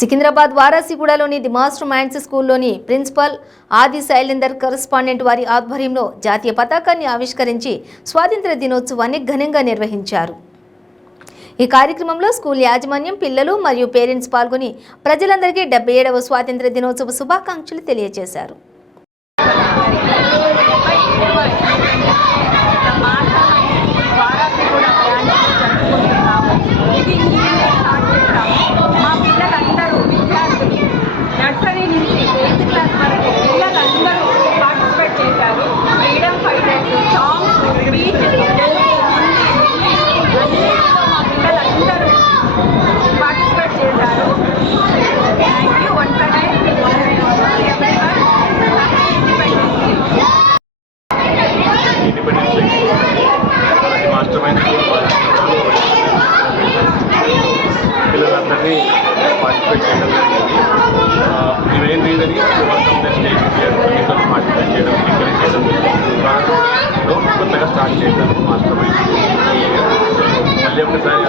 Secunderabad వారాసిగూడలోని the master minds స్కూల్లోని principal ఆది Shailender correspondent వారి ఆధ్వర్యంలో జాతీయ పతాకాన్ని ఆవిష్కరించి స్వాతంత్ర దినోత్సవాన్ని ఘనంగా నిర్వహించారు. ఈ కార్యక్రమంలో స్కూల్ యాజమాన్యం, పిల్లలు మరియు పేరెంట్స్ పాల్గొని ప్రజలందరికీ 77వ స్వాతంత్ర దినోత్సవ శుభాకాంక్షలు తెలియజేశారు. పిల్లలందరినీ పార్టిసిపేట్ చేయడం జరిగింది. Main reason welcome the stage పిల్లలు పార్టిసిపేట్ చేయడం, ఎంకరేజ్ చేయడం కొత్తగా స్టార్ట్ చేశారు మాస్టర్ మైండ్. మళ్ళీ ఒకసారి